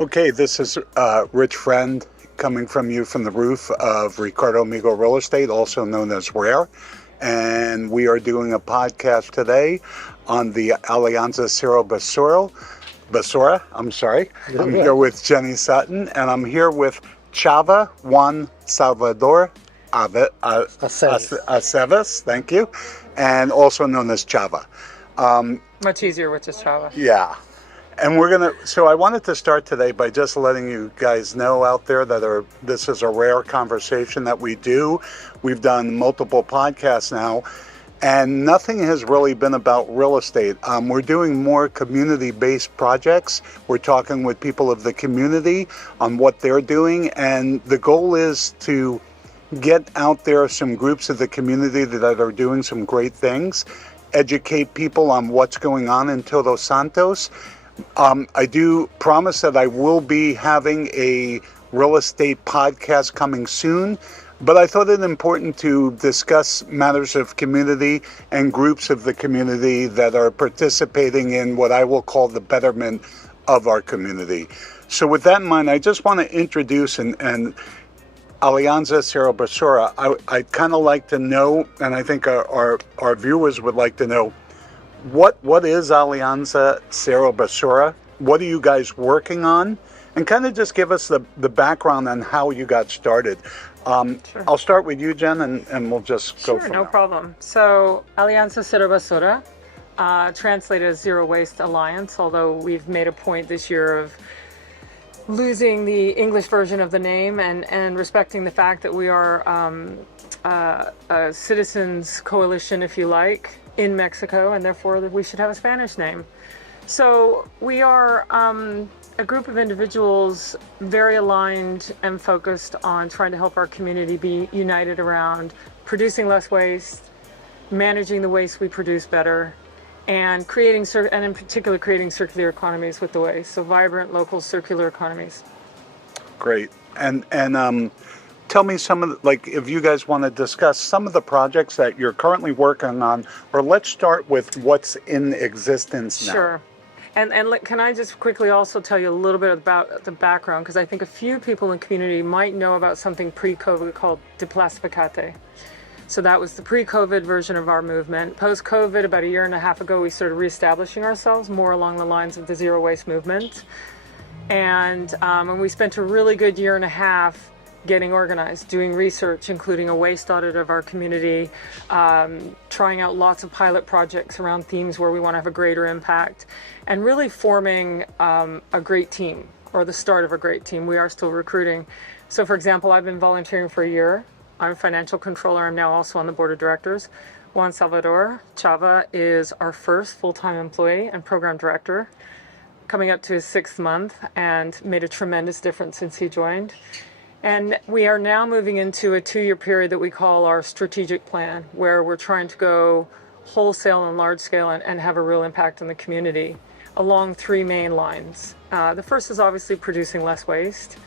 Okay, this is Rich Friend coming from you from the roof of Ricardo Amigo Real Estate, also known as Rare. And we are doing a podcast today on the Alianza Cero Basura. I'm here with Jenny Sutton, and I'm here with Chava Juan Salvador Aceves, thank you, and also known as Chava. Much easier with just Chava. Yeah. And so I wanted to start today by just letting you guys know out there that this is a rare conversation that we do. We've done multiple podcasts now, and nothing has really been about real estate. We're doing more community-based projects. We're talking with people of the community on what they're doing, and the goal is to get out there some groups of the community that are doing some great things, educate people on what's going on in Todos Santos. I do promise that I will be having a real estate podcast coming soon, but I thought it important to discuss matters of community and groups of the community that are participating in what I will call the betterment of our community. So with that in mind, I just want to introduce and Alianza Cero Basura. I'd kind of like to know, and I think our viewers would like to know, what is Alianza Cero Basura? What are you guys working on? And kind of just give us the background on how you got started. Sure. I'll start with you, Jen, and we'll just go from there. Sure, no problem. So Alianza Cero Basura, translated as Zero Waste Alliance, although we've made a point this year of losing the English version of the name and respecting the fact that we are a citizens coalition, if you like, in Mexico, and therefore we should have a Spanish name. So we are a group of individuals very aligned and focused on trying to help our community be united around producing less waste, managing the waste we produce better, and in particular creating circular economies with the waste. So vibrant local circular economies. Great. And tell me if you guys want to discuss some of the projects that you're currently working on, or let's start with what's in existence now. Sure. And can I just quickly also tell you a little bit about the background, because I think a few people in the community might know about something pre-COVID called Deplastificate. So that was the pre-COVID version of our movement. Post-COVID, about a year and a half ago, we started reestablishing ourselves more along the lines of the zero waste movement. And we spent a really good year and a half getting organized, doing research, including a waste audit of our community, trying out lots of pilot projects around themes where we want to have a greater impact, and really forming a great team, or the start of a great team. We are still recruiting. So for example, I've been volunteering for a year. I'm a financial controller. I'm now also on the board of directors. Juan Salvador Chava is our first full-time employee and program director, coming up to his 6th month, and made a tremendous difference since he joined. And we are now moving into a 2-year period that we call our strategic plan, where we're trying to go wholesale and large scale and have a real impact on the community along 3 main lines. The first is obviously producing less waste,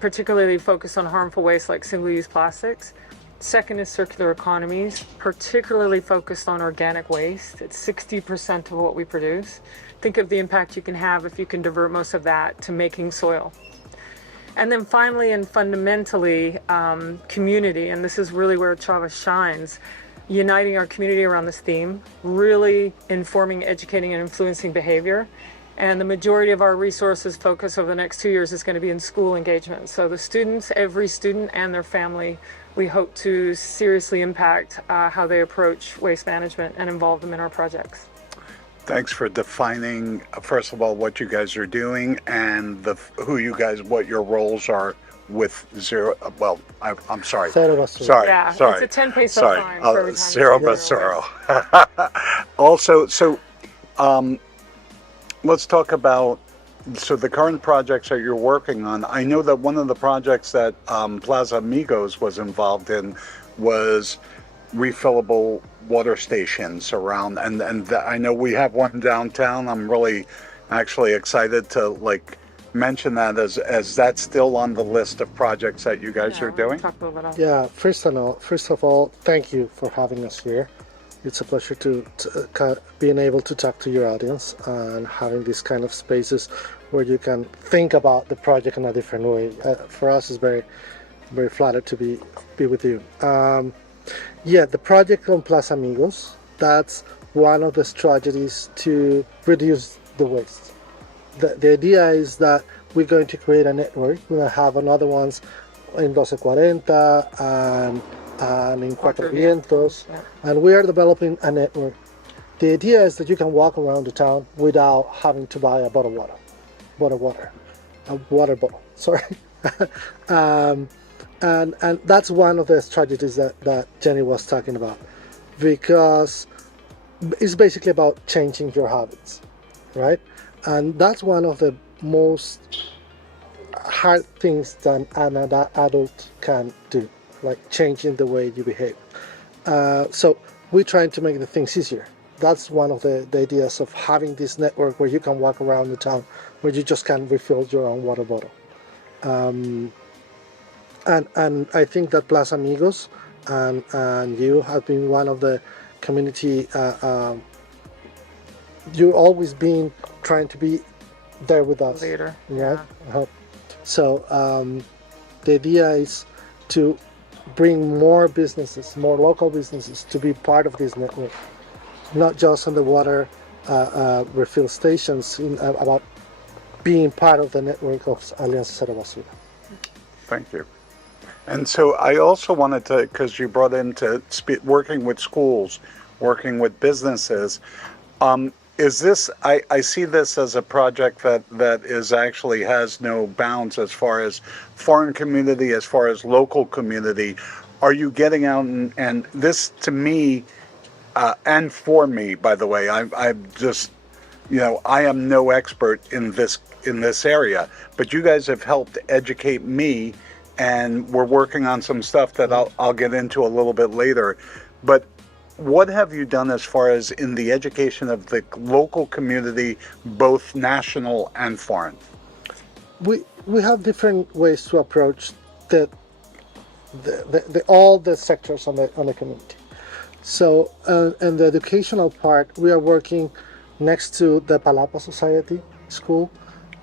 particularly focused on harmful waste like single-use plastics. Second is circular economies, particularly focused on organic waste. It's 60% of what we produce. Think of the impact you can have if you can divert most of that to making soil. And then finally and fundamentally, community, and this is really where Chava shines, uniting our community around this theme, really informing, educating, and influencing behavior. And the majority of our resources focus over the next 2 years is going to be in school engagement. So the students, every student and their family, we hope to seriously impact how they approach waste management and involve them in our projects. Thanks for defining, first of all, what you guys are doing and what your roles are with I'm sorry. Cero Basura. Sorry. Yeah, sorry. it's a 10 peso fine for every time. Cero Basura. Also, let's talk about the current projects that you're working on. I know that one of the projects that Plaza Amigos was involved in was refillable water stations around, and I know we have one downtown. I'm really actually excited to mention that as that's still on the list of projects that you guys are doing. Talk a little bit about Yeah, first of all, thank you for having us here. It's a pleasure to being able to talk to your audience and having these kind of spaces where you can think about the project in a different way. For us, it's very, very flattered to be with you. The project on Plaza Amigos, that's one of the strategies to reduce the waste. The idea is that we're going to create a network. We're going to have another ones in 1240 and in Cuatro Vientos, and we are developing a network. The idea is that you can walk around the town without having to buy a water bottle, sorry. And that's one of the strategies that Jenny was talking about, because it's basically about changing your habits, right? And that's one of the most hard things that an adult can do, like changing the way you behave. So we're trying to make the things easier. That's one of the ideas of having this network where you can walk around the town, where you just can refill your own water bottle. And I think that Plaza Amigos and you have been one of the community. You've always been trying to be there with us. Later. Right? Yeah. So the idea is to bring more businesses, more local businesses, to be part of this network, not just on the water refill stations, about being part of the network of Alianza Cero Basura. Thank you. And so I also wanted to, because you brought into working with schools, working with businesses, is this, I see this as a project that is actually has no bounds as far as foreign community, as far as local community. Are you getting out and this to me, and for me, by the way, I'm just, I am no expert in this area, but you guys have helped educate me, and we're working on some stuff that I'll get into a little bit later. But what have you done as far as in the education of the local community, both national and foreign? We have different ways to approach all the sectors on the community. So in the educational part, we are working next to the Palapa Society School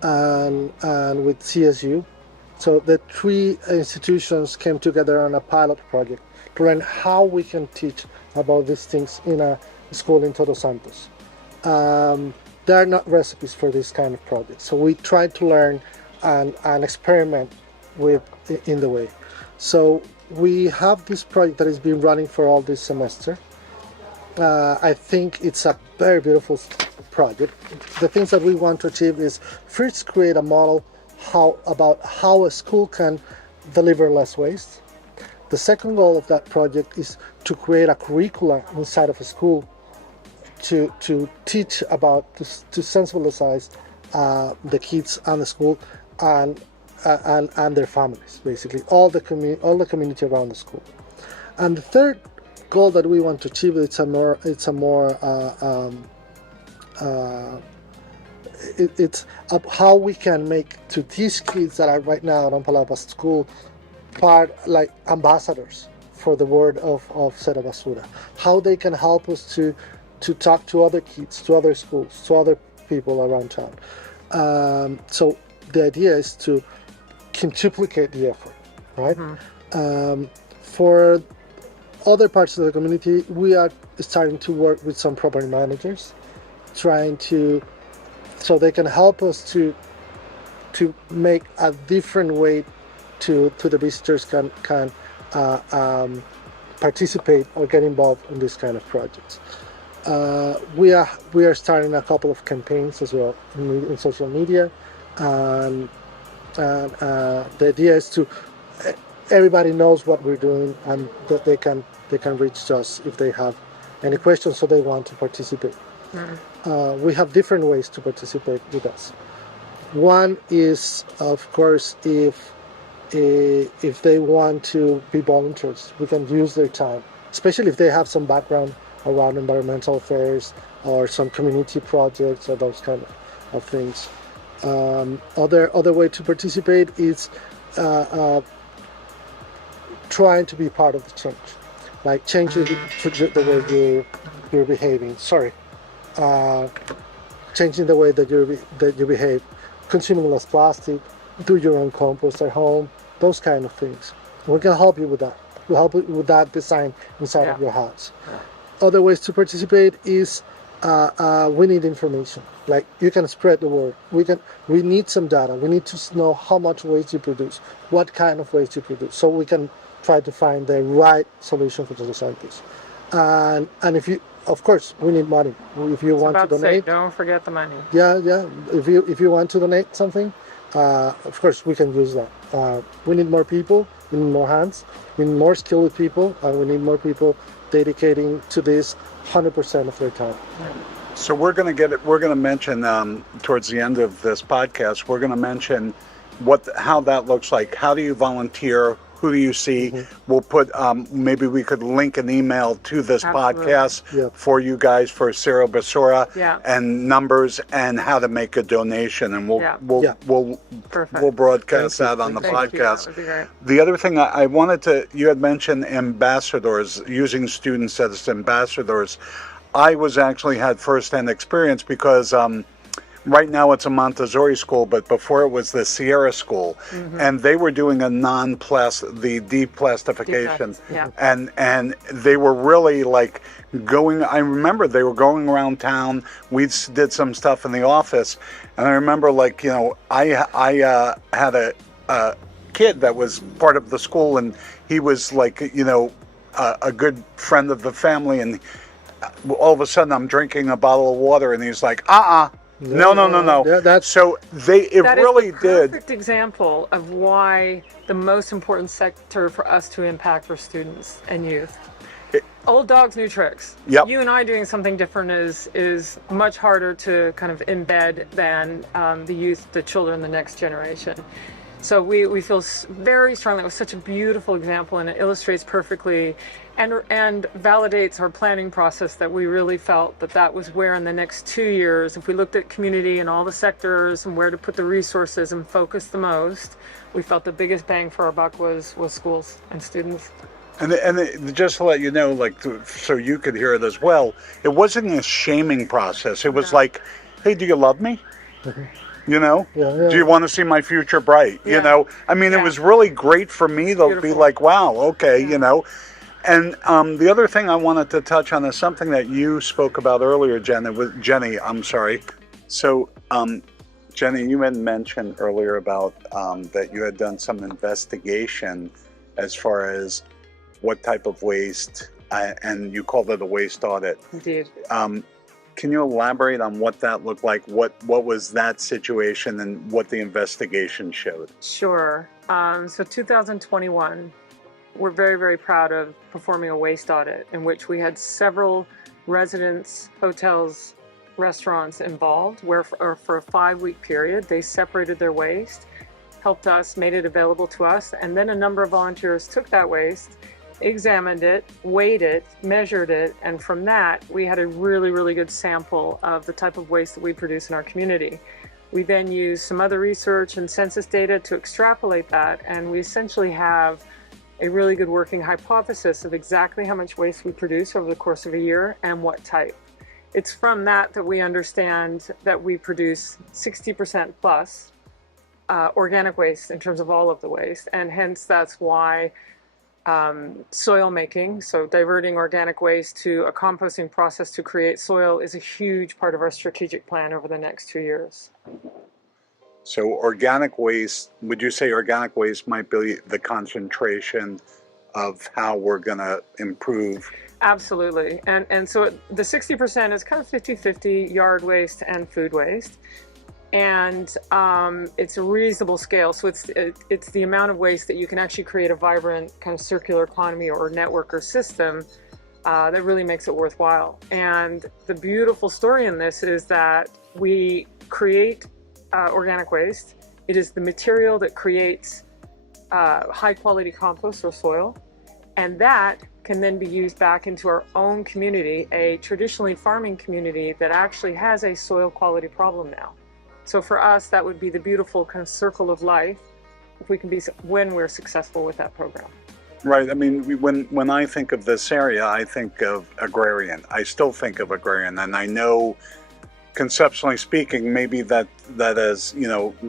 and with CSU. So the three institutions came together on a pilot project to learn how we can teach about these things in a school in Todos Santos. There are not recipes for this kind of project, so we try to learn and experiment in the way. So we have this project that has been running for all this semester. I think it's a very beautiful project. The things that we want to achieve is first create a model about how a school can deliver less waste. The second goal of that project is to create a curriculum inside of a school to teach about, to sensibilize the kids and the school and their families, basically all the community around the school. And the third goal that we want to achieve, it's how we can make to these kids that are right now at Palapa School part like ambassadors for the word of Cero Basura. How they can help us to talk to other kids, to other schools, to other people around town. So the idea is to quintuplicate the effort, right? Mm-hmm. For other parts of the community, we are starting to work with some property managers, so they can help us to make a different way to the visitors can participate or get involved in this kind of projects. We are starting a couple of campaigns as well in social media, and the idea is to everybody knows what we're doing, and that they can reach us if they have any questions or they want to participate. Mm-hmm. We have different ways to participate with us. One is, of course, if they want to be volunteers, we can use their time, especially if they have some background around environmental affairs or some community projects or those kind of things. Other way to participate is trying to be part of the change. like changing the way you're behaving. Sorry, uh, changing the way that you behave, consuming less plastic, do your own compost at home, those kind of things. We can help you with that. We'll help you with that design inside of your house. Other ways to participate is we need information. Like you can spread the word. We need some data. We need to know how much waste you produce, what kind of waste you produce, so we can try to find the right solution for the societies. And if you, of course, we need money. If you want to donate, don't forget the money. yeah. If you want to donate something, of course we can use that. We need more people. We need more hands. We need more skilled people, and we need more people dedicating to this 100% of their time. So we're going to mention towards the end of this podcast, we're going to mention how that looks like. How do you volunteer? Who do you see? Mm-hmm. We'll put, maybe we could link an email to this podcast for you guys for Cero Basura and numbers and how to make a donation. And we'll broadcast that on the podcast. That would be great. The other thing I wanted you had mentioned ambassadors, using students as ambassadors. I actually had firsthand experience because right now it's a Montessori school, but before it was the Sierra school, and they were doing the deplastification, and they were really like going. I remember they were going around town. We did some stuff in the office, and I remember I had a kid that was part of the school, and he was like a good friend of the family, and all of a sudden I'm drinking a bottle of water, and he's like, no. Yeah, so it really did. Perfect example of why the most important sector for us to impact for students and youth. Old dogs, new tricks. Yep. You and I doing something different is much harder to kind of embed than the youth, the children, the next generation. So we feel very strongly. It was such a beautiful example, and it illustrates perfectly and validates our planning process that we really felt that was where in the next 2 years, if we looked at community and all the sectors and where to put the resources and focus the most, we felt the biggest bang for our buck was schools and students. And just to let you know, so you could hear it as well, it wasn't a shaming process. It was like, hey, do you love me? Do you want to see my future bright? It was really great for me to be like, wow, okay, And the other thing I wanted to touch on is something that you spoke about earlier, Jenny. I'm sorry. So, Jenny, you had mentioned earlier about that you had done some investigation as far as what type of waste, and you called it a waste audit. Indeed. Can you elaborate on what that looked like? What was that situation and what the investigation showed? Sure. So 2021, we're very, very proud of performing a waste audit in which we had several residents, hotels, restaurants involved, where for a 5-week period, they separated their waste, helped us, made it available to us, and then a number of volunteers took that waste, examined it, weighed it, measured it, and from that we had a really, really good sample of the type of waste that we produce in our community. We then used some other research and census data to extrapolate that, and we essentially have a really good working hypothesis of exactly how much waste we produce over the course of a year and what type. It's from that we understand that we produce 60% plus organic waste in terms of all of the waste, and hence that's why soil making, so diverting organic waste to a composting process to create soil, is a huge part of our strategic plan over the next 2 years. So organic waste, would you say organic waste might be the concentration of how we're going to improve? Absolutely. And so the 60% is kind of 50-50 yard waste and food waste. And it's a reasonable scale. So it's the amount of waste that you can actually create a vibrant kind of circular economy or network or system that really makes it worthwhile. And the beautiful story in this is that we create organic waste. It is the material that creates high quality compost or soil. And that can then be used back into our own community, a traditionally farming community that actually has a soil quality problem now. So for us, that would be the beautiful kind of circle of life if we can when we're successful with that program. Right. I mean, when I think of this area, I think of agrarian. I still think of agrarian, and I know, conceptually speaking, maybe that has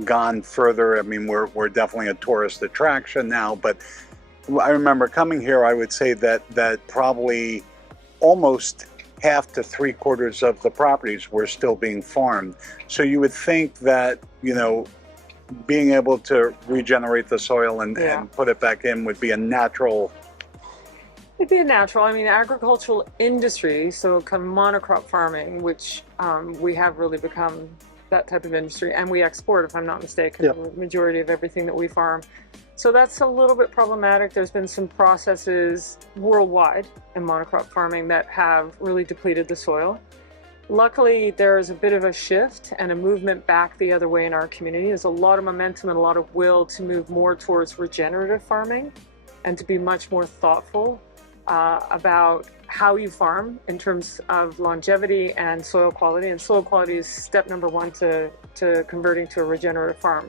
gone further. I mean, we're definitely a tourist attraction now, but I remember coming here. I would say that probably almost half to three quarters of the properties were still being farmed. So you would think that being able to regenerate the soil and put it back in would be a natural. It'd be a natural. I mean, agricultural industry, so kind of monocrop farming, which we have really become that type of industry, and we export, if I'm not mistaken, the majority of everything that we farm. So that's a little bit problematic. There's been some processes worldwide in monocrop farming that have really depleted the soil. Luckily, there's a bit of a shift and a movement back the other way in our community. There's a lot of momentum and a lot of will to move more towards regenerative farming and to be much more thoughtful about how you farm in terms of longevity and soil quality. And soil quality is step number one to converting to a regenerative farm.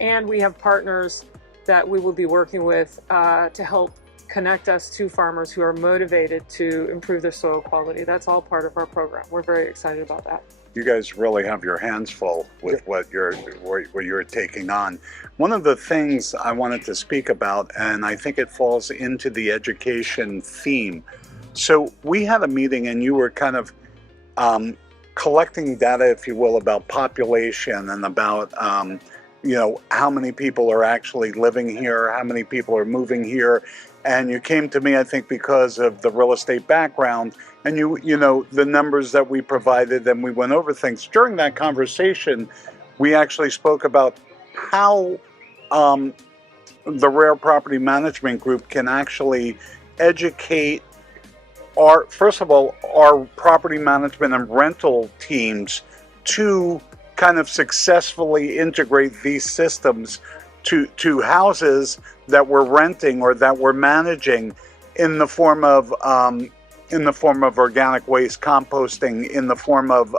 And we have partners that we will be working with to help connect us to farmers who are motivated to improve their soil quality. That's all part of our program. We're very excited about that. You guys really have your hands full with what you're taking on. One of the things I wanted to speak about, and I think it falls into the education theme. So we had a meeting and you were kind of collecting data, if you will, about population and about how many people are actually living here, how many people are moving here. And you came to me, I think, because of the real estate background, and the numbers that we provided, and we went over things. During that conversation, we actually spoke about how the Rare Property Management Group can actually educate first of all, our property management and rental teams to kind of successfully integrate these systems to houses that we're renting or that we're managing in the form of organic waste, composting, in the form of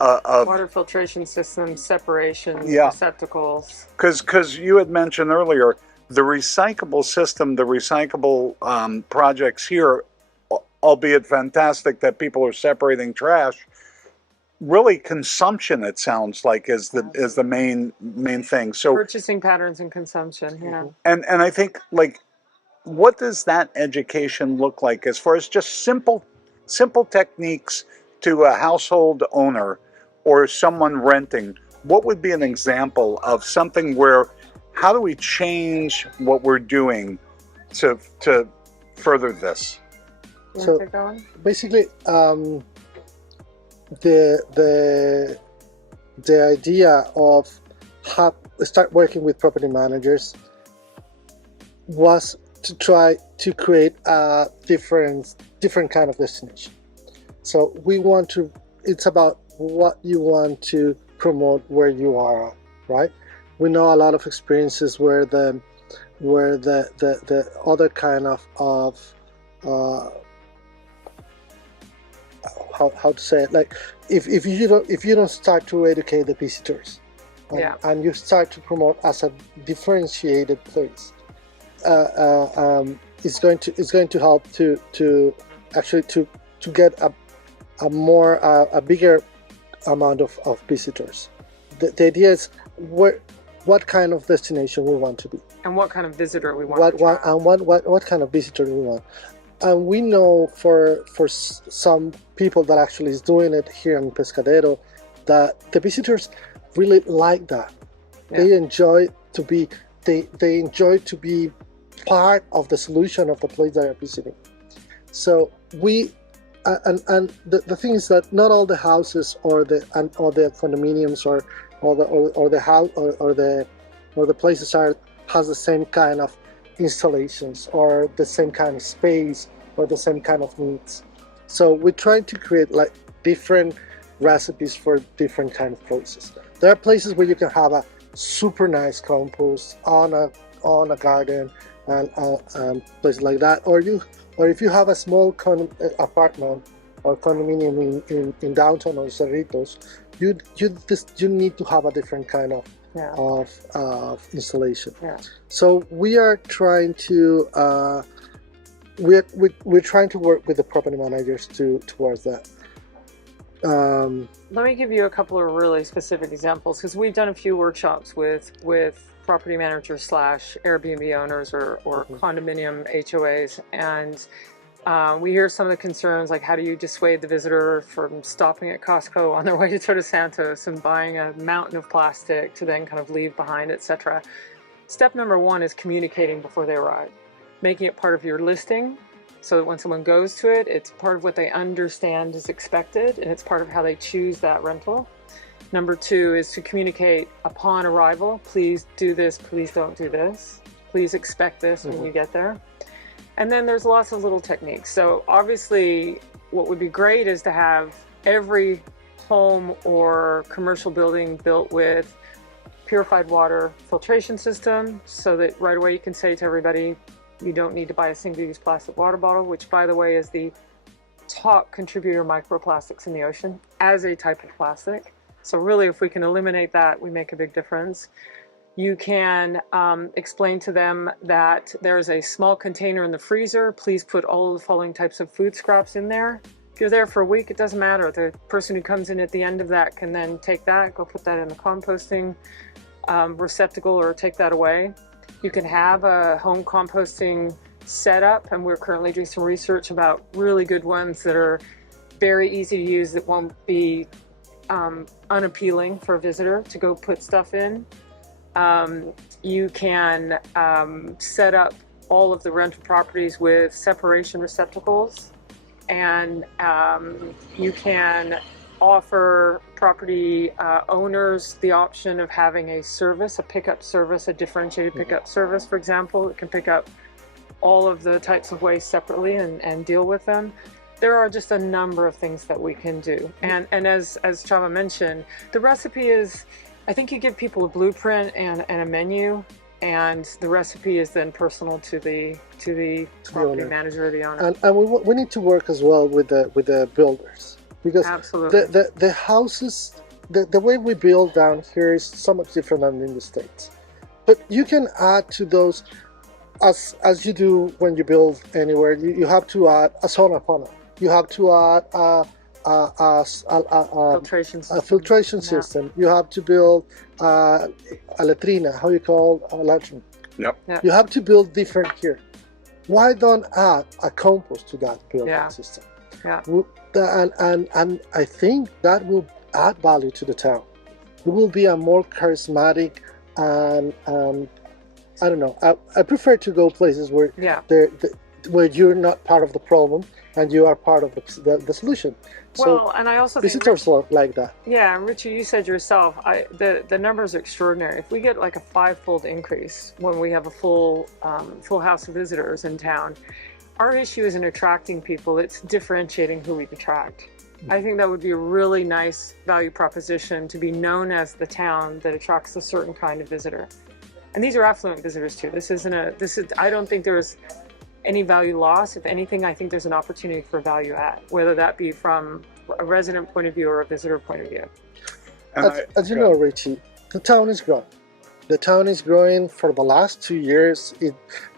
water filtration systems, separation, receptacles. Because you had mentioned earlier the recyclable system, the recyclable projects here, albeit fantastic that people are separating trash. Really, consumption, it sounds like, is the main thing. So purchasing patterns and consumption, And I think, like, what does that education look like as far as just simple techniques to a household owner or someone renting? What would be an example of something where, how do we change what we're doing to further this? So basically, the idea of start working with property managers was to try to create a different kind of destination. So it's about what you want to promote where you are, right? We know a lot of experiences where the other kind of how to say it, like if you don't start to educate the visitors and you start to promote as a differentiated place, it's going to help to actually to get a bigger amount of visitors. The idea is what kind of destination we want to be, and what kind of visitor we want. What kind of visitor we want. And we know for some people that actually is doing it here in Pescadero, that the visitors really like that. They enjoy to be part of the solution of the place they are visiting. So and the thing is that not all the houses or the condominiums or the places has the same kind of installations or the same kind of space or the same kind of needs. So we try to create like different recipes for different kind of places. There are places where you can have a super nice compost on a garden and places like that, or if you have a small apartment or condominium in downtown or Cerritos, you need to have a different kind Yeah. of installation. Yeah. So we are trying to we're trying to work with the property managers towards that. Let me give you a couple of really specific examples, because we've done a few workshops with property managers slash Airbnb owners or condominium HOAs, and we hear some of the concerns, like how do you dissuade the visitor from stopping at Costco on their way to Todos Santos and buying a mountain of plastic to then kind of leave behind, etc. Step number one is communicating before they arrive, making it part of your listing, so that when someone goes to it, it's part of what they understand is expected, and it's part of how they choose that rental. Number two is to communicate upon arrival. Please do this, please don't do this. Please expect this when you get there. And then there's lots of little techniques. So obviously what would be great is to have every home or commercial building built with purified water filtration system, so that right away you can say to everybody, you don't need to buy a single-use plastic water bottle, which, by the way, is the top contributor microplastics in the ocean as a type of plastic. So really, if we can eliminate that, we make a big difference. You can explain to them that there is a small container in the freezer. Please put all of the following types of food scraps in there. If you're there for a week, it doesn't matter. The person who comes in at the end of that can then take that, go put that in the composting receptacle, or take that away. You can have a home composting setup, and we're currently doing some research about really good ones that are very easy to use, that won't be unappealing for a visitor to go put stuff in. You can set up all of the rental properties with separation receptacles, and you can offer property owners the option of having a service, a pickup service, a differentiated pickup service, for example. It can pick up all of the types of waste separately and deal with them. There are just a number of things that we can do. And as Chava mentioned, the recipe is, I think you give people a blueprint and a menu, and the recipe is then personal to the property manager or the owner. And we need to work as well with the builders, because absolutely, the houses, the way we build down here is so much different than in the States. But you can add to those, as you do when you build anywhere. You have to add a sauna funnel. You have to add a filtration system. You have to build a latrina, how you call a latrine. Yep. You have to build different here. Why don't add a compost to that building system? Yeah. And I think that will add value to the town. It will be a more charismatic, and I don't know. I prefer to go places where where you're not part of the problem and you are part of the solution. Well, and I also think visitors like that. Yeah, and Richie, you said yourself, the numbers are extraordinary. If we get like a 5-fold increase when we have a full house of visitors in town, our issue isn't attracting people; it's differentiating who we attract. I think that would be a really nice value proposition, to be known as the town that attracts a certain kind of visitor. And these are affluent visitors too. I don't think there's any value loss. If anything, I think there's an opportunity for value add, whether that be from a resident point of view or a visitor point of view. As you know, Richie, the town is growing. The town is growing. For the last 2 years,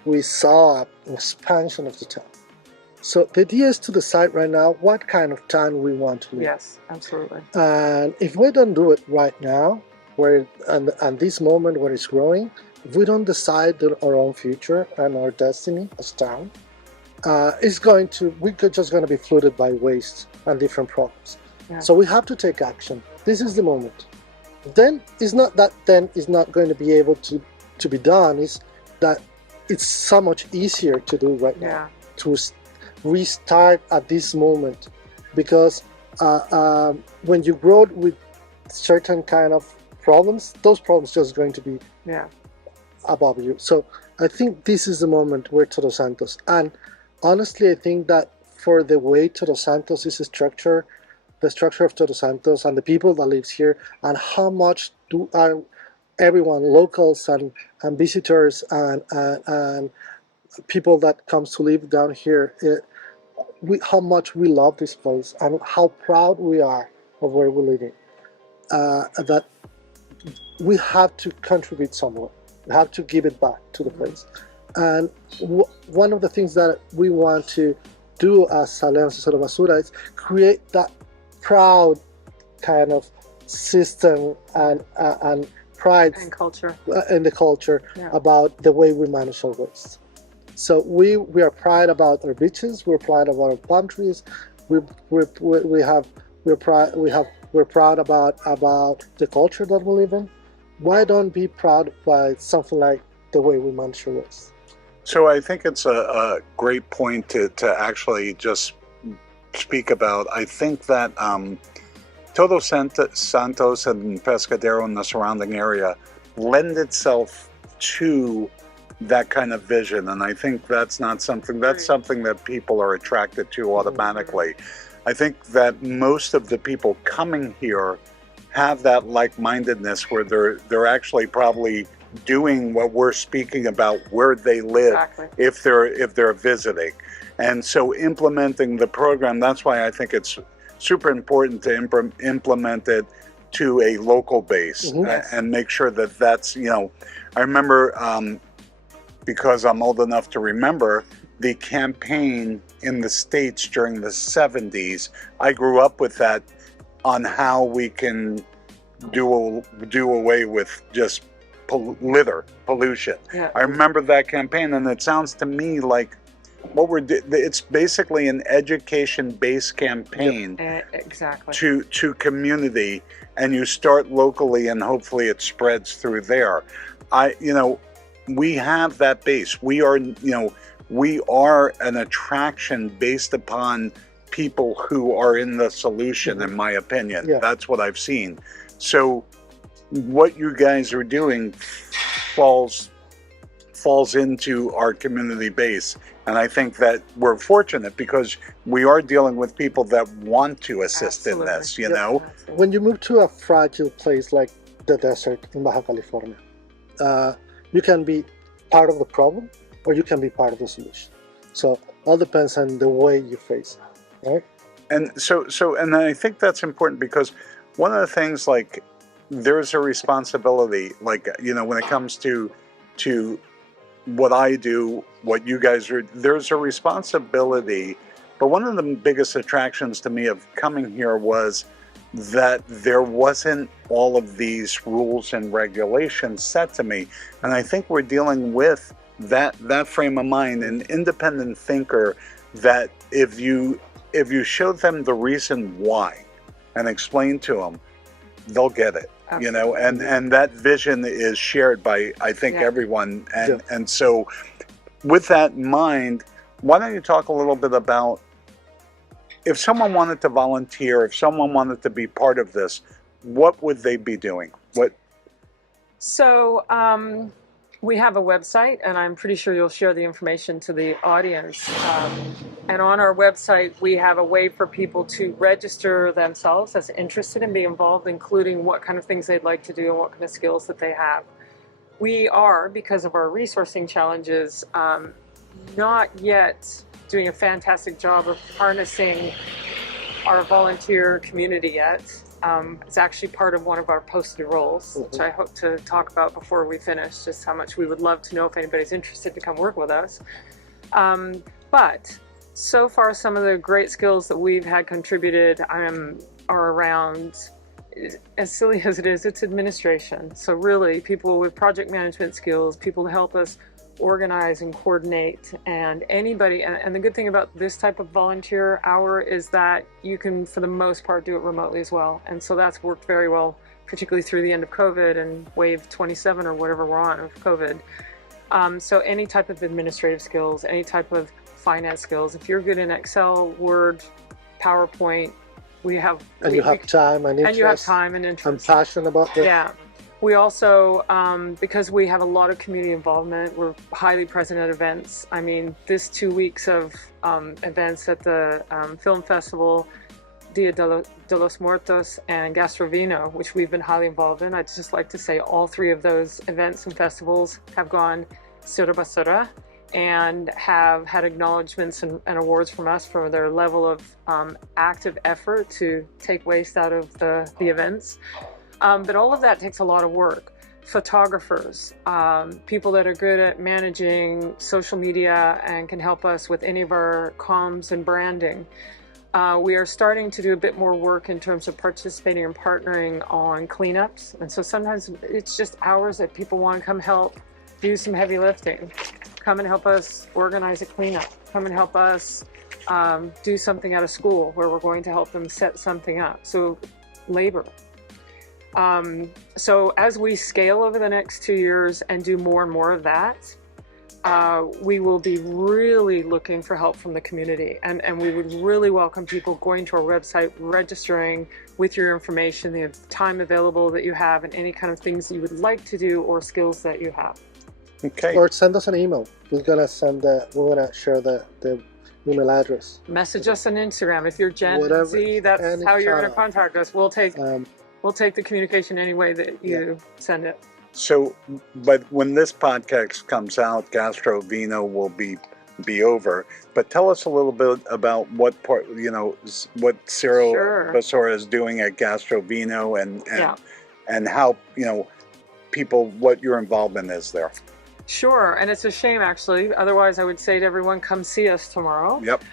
we saw an expansion of the town. So the idea is to decide right now what kind of town we want to live. Yes, absolutely. And if we don't do it right now, and this moment where it's growing, if we don't decide our own future and our destiny as town, we're just going to be flooded by waste and different problems. Yeah. So we have to take action. This is the moment. Then it's not going to be able to be done. It's that it's so much easier to do right now, to restart at this moment, because when you grow with certain kind of problems, those problems just going to be above you. So I think this is the moment where Todos Santos, and honestly I think that for the way Todos Santos is structured, the structure of Todos Santos and the people that lives here, and how much everyone, locals and visitors and people that comes to live down here, how much we love this place and how proud we are of where we're living. That we have to contribute somewhere. We have to give it back to the place. And one of the things that we want to do as Alianza Cero Basura is create that proud kind of system and pride And culture. in the culture Yeah. about the way we manage our waste. So we are proud about our beaches. We're proud about our palm trees. We're proud about the culture that we live in. Why don't be proud by something like the way we manage our waste? So I think it's a great point to actually just speak about. I think that Todos Santos and Pescadero and the surrounding area lend itself to that kind of vision, and I think that's something that people are attracted to automatically. I think that most of the people coming here have that like-mindedness where they're actually probably doing what we're speaking about where they live. Exactly. if they're visiting. And so implementing the program, that's why I think it's super important to implement it to a local base. And make sure that that's, I remember, because I'm old enough to remember, the campaign in the States during the 70s. I grew up with that on how we can do away with just litter pollution. Yeah. I remember that campaign, and it sounds to me like it's basically an education-based campaign. Exactly. to community, and you start locally, and hopefully it spreads through there. We have that base. We are an attraction based upon people who are in the solution, in my opinion. Yeah. That's what I've seen. So what you guys are doing falls into our community base. And I think that we're fortunate because we are dealing with people that want to assist in this, you know? When you move to a fragile place like the desert in Baja California, you can be part of the problem or you can be part of the solution. So all depends on the way you face it, right? And and I think that's important because one of the things, like, there's a responsibility, like, when it comes to what I do, what you guys are, there's a responsibility. But one of the biggest attractions to me of coming here was that there wasn't all of these rules and regulations set to me. And I think we're dealing with that frame of mind, an independent thinker, that if you show them the reason why and explain to them, they'll get it. Absolutely. And that vision is shared by, I think, everyone. And so with that in mind, why don't you talk a little bit about, if someone wanted to volunteer, if someone wanted to be part of this, what would they be doing? So we have a website, and I'm pretty sure you'll share the information to the audience. And on our website, we have a way for people to register themselves as interested and be involved, including what kind of things they'd like to do and what kind of skills that they have. We are, because of our resourcing challenges, not yet doing a fantastic job of harnessing our volunteer community yet. It's actually part of one of our posted roles, which I hope to talk about before we finish, just how much we would love to know if anybody's interested to come work with us. But so far, some of the great skills that we've had contributed are around, as silly as it is, it's administration. So really, people with project management skills, people to help us organize and coordinate, and anybody. And the good thing about this type of volunteer hour is that you can, for the most part, do it remotely as well. And so that's worked very well, particularly through the end of COVID and wave 27 or whatever we're on of COVID. So any type of administrative skills, any type of finance skills, if you're good in Excel, Word, PowerPoint, we have. And you have time and interest. And you have time and interest. I'm passionate about this. Yeah. We also, because we have a lot of community involvement, we're highly present at events. I mean, this 2 weeks of events at the film festival, Dia de los Muertos and Gastrovino, which we've been highly involved in. I'd just like to say all three of those events and festivals have gone Cero Basura and have had acknowledgments and awards from us for their level of active effort to take waste out of the events. But all of that takes a lot of work. Photographers, people that are good at managing social media and can help us with any of our comms and branding. We are starting to do a bit more work in terms of participating and partnering on cleanups. And so sometimes it's just hours that people want to come help do some heavy lifting. Come and help us organize a cleanup. Come and help us do something at a school where we're going to help them set something up. So labor. So as we scale over the next 2 years and do more and more of that, we will be really looking for help from the community, and we would really welcome people going to our website, registering with your information, the time available that you have, and any kind of things that you would like to do or skills that you have. Okay. Or send us an email. We're gonna share the email address. Message us on Instagram if you're Gen Whatever, Z. That's any how you're going channel. to contact us. We'll take the communication any way that you send it. So, but when this podcast comes out, Gastro Vino will be over. But tell us a little bit about what part, what Cero Basura is doing at Gastro Vino and how, people, what your involvement is there. Sure, and it's a shame actually. Otherwise, I would say to everyone, come see us tomorrow. Yep.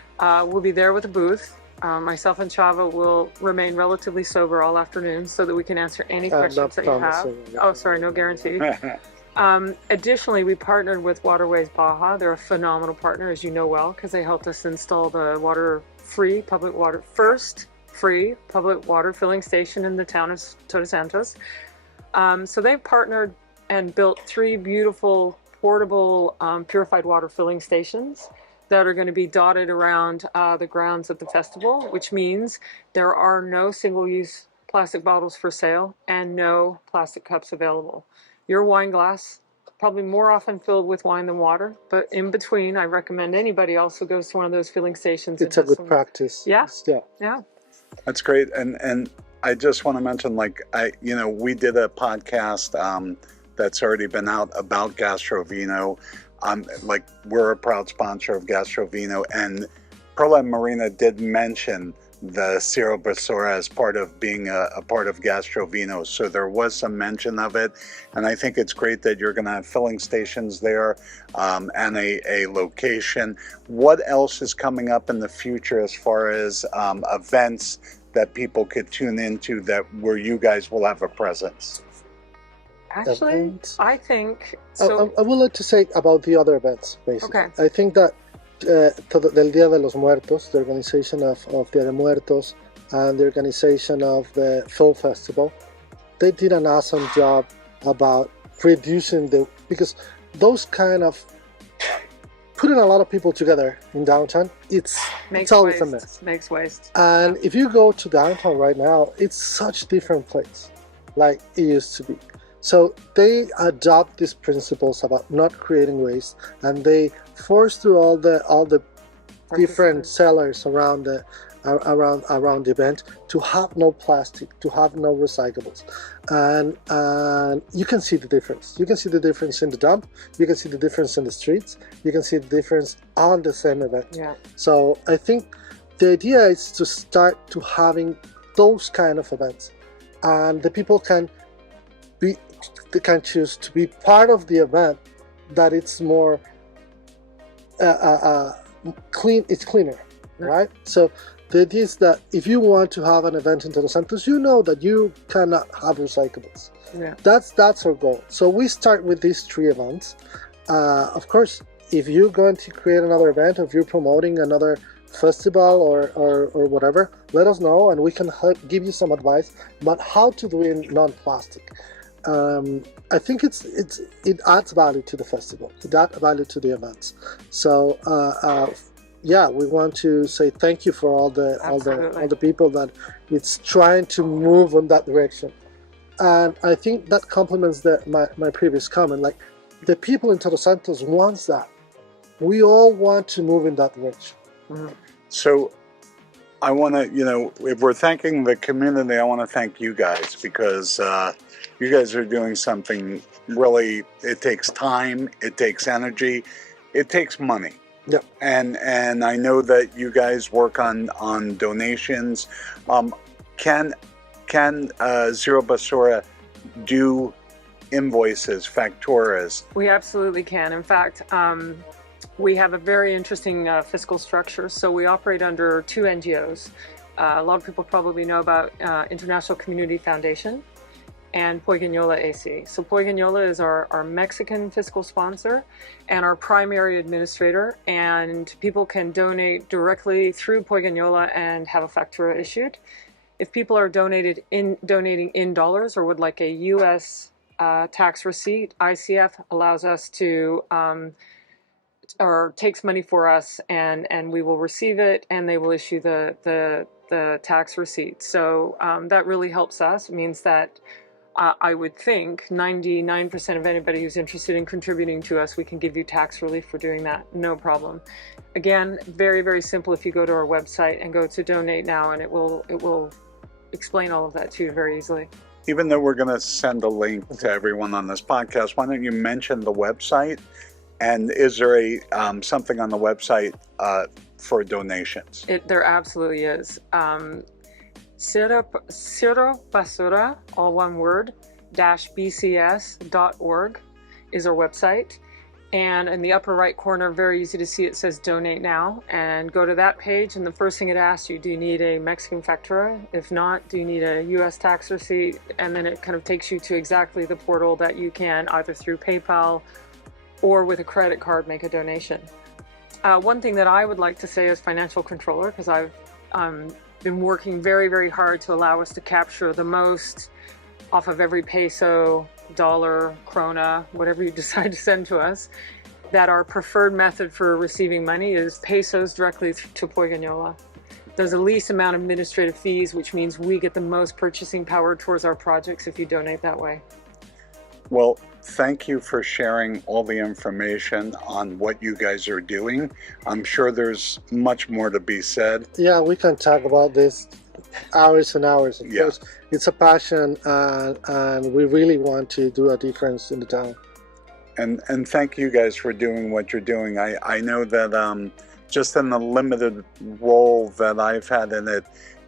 We'll be there with a booth. Myself and Chava will remain relatively sober all afternoon so that we can answer any questions that you have. Oh, sorry, no guarantee. Additionally, we partnered with Waterways Baja. They're a phenomenal partner, as you know well, because they helped us install the first free public water filling station in the town of Todos Santos. So they've partnered and built 3 beautiful portable purified water filling stations that are going to be dotted around the grounds of the festival, which means there are no single-use plastic bottles for sale and no plastic cups available. Your wine glass, probably more often filled with wine than water, but in between, I recommend anybody also goes to one of those filling stations. It's a good practice. Yeah. Yeah. That's great. And I just want to mention, we did a podcast that's already been out about Gastro Vino. We're a proud sponsor of Gastro Vino, and Perla and Marina did mention the Cero Basura as part of being a part of Gastro Vino. So there was some mention of it, and I think it's great that you're going to have filling stations there and a location. What else is coming up in the future as far as events that people could tune into where you guys will have a presence? Actually, events. I think so. I would like to say about the other events, basically. Okay. I think that del Día de los Muertos, the organization of Día de Muertos, and the organization of the Film Festival, they did an awesome job about reducing because those kind of putting a lot of people together in downtown, it's always a mess. Makes waste. And if you go to downtown right now, it's such a different place like it used to be. So they adopt these principles about not creating waste, and they force through all the different sellers around the event to have no plastic, to have no recyclables, and you can see the difference. You can see the difference in the dump. You can see the difference in the streets. You can see the difference on the same event. Yeah. So I think the idea is to start to having those kind of events, and the people can choose to be part of the event that it's more clean. It's cleaner, right? So the idea is that if you want to have an event in Todos Santos, you know that you cannot have recyclables. Yeah. That's our goal. So we start with these 3 events. Of course, if you're going to create another event, or if you're promoting another festival or whatever, let us know, and we can give you some advice about how to do it non-plastic. I think it adds value to the festival. It adds value to the events. So we want to say thank you for all the people that it's trying to move in that direction. And I think that complements my previous comment. Like, the people in Todos Santos wants that. We all want to move in that direction. Mm-hmm. So I want to, if we're thanking the community, I want to thank you guys, because you guys are doing something really, it takes time, it takes energy, it takes money. Yeah. And I know that you guys work on donations. Can can Zero Basura do invoices, facturas? We absolutely can. In fact, we have a very interesting fiscal structure. So we operate under two NGOs. A lot of people probably know about International Community Foundation and Poiganola AC. So Poiganola is our Mexican fiscal sponsor and our primary administrator, and people can donate directly through Poiganola and have a factura issued. If people are donating in dollars or would like a U.S. Tax receipt, ICF allows us to or takes money for us, and we will receive it, and they will issue the tax receipt. So that really helps us. It means that I would think 99% of anybody who's interested in contributing to us, we can give you tax relief for doing that, no problem. Again, very, very simple. If you go to our website and go to donate now, and it will explain all of that to you very easily. Even though we're going to send a link to everyone on this podcast, why don't you mention the website? And is there something on the website for donations? There absolutely is. Cero Basura, all one word, -bcs.org is our website. And in the upper right corner, very easy to see, it says donate now. And go to that page, and the first thing it asks you, do you need a Mexican factura? If not, do you need a US tax receipt? And then it kind of takes you to exactly the portal that you can, either through PayPal or with a credit card, make a donation. One thing that I would like to say as financial controller, because I've been working very, very hard to allow us to capture the most off of every peso, dollar, krona, whatever you decide to send to us, that our preferred method for receiving money is pesos directly to Poiganola. There's the least amount of administrative fees, which means we get the most purchasing power towards our projects if you donate that way. Well, thank you for sharing all the information on what you guys are doing. I'm sure there's much more to be said. Yeah, we can talk about this hours and hours. Of Yeah. course, it's a passion, and we really want to do a difference in the town. And thank you guys for doing what you're doing. I know that just in the limited role that I've had in it,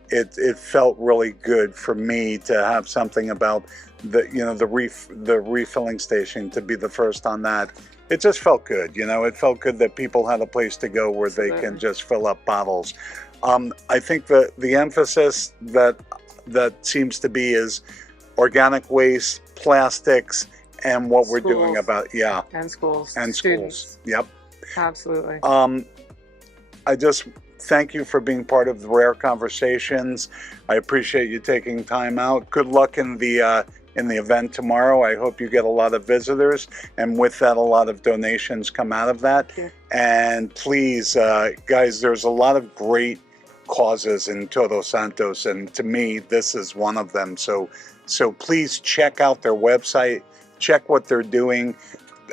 it felt really good for me to have something about the refilling station, to be the first on that. It just felt good. It felt good that people had a place to go where they can just fill up bottles. I think the emphasis that seems to be is organic waste, plastics, and what we're doing about and schools and students. schools. Yep. Absolutely. I just thank you for being part of the Rare Conversations. I appreciate you taking time out. Good luck in the event tomorrow. I hope you get a lot of visitors, and with that, a lot of donations come out of that. And please, guys, there's a lot of great causes in Todos Santos, and to me, this is one of them. So please check out their website, check what they're doing.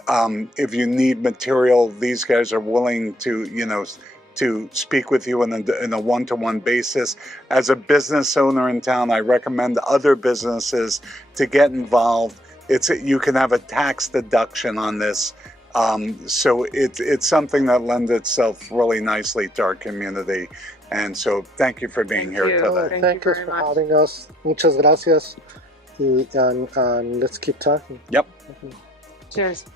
If you need material, these guys are willing to speak with you in a one-to-one basis. As a business owner in town, I recommend other businesses to get involved. You can have a tax deduction on this. So it's something that lends itself really nicely to our community. And so thank you for being here today. Thank you for having us. Muchas gracias. And let's keep talking. Yep. Cheers.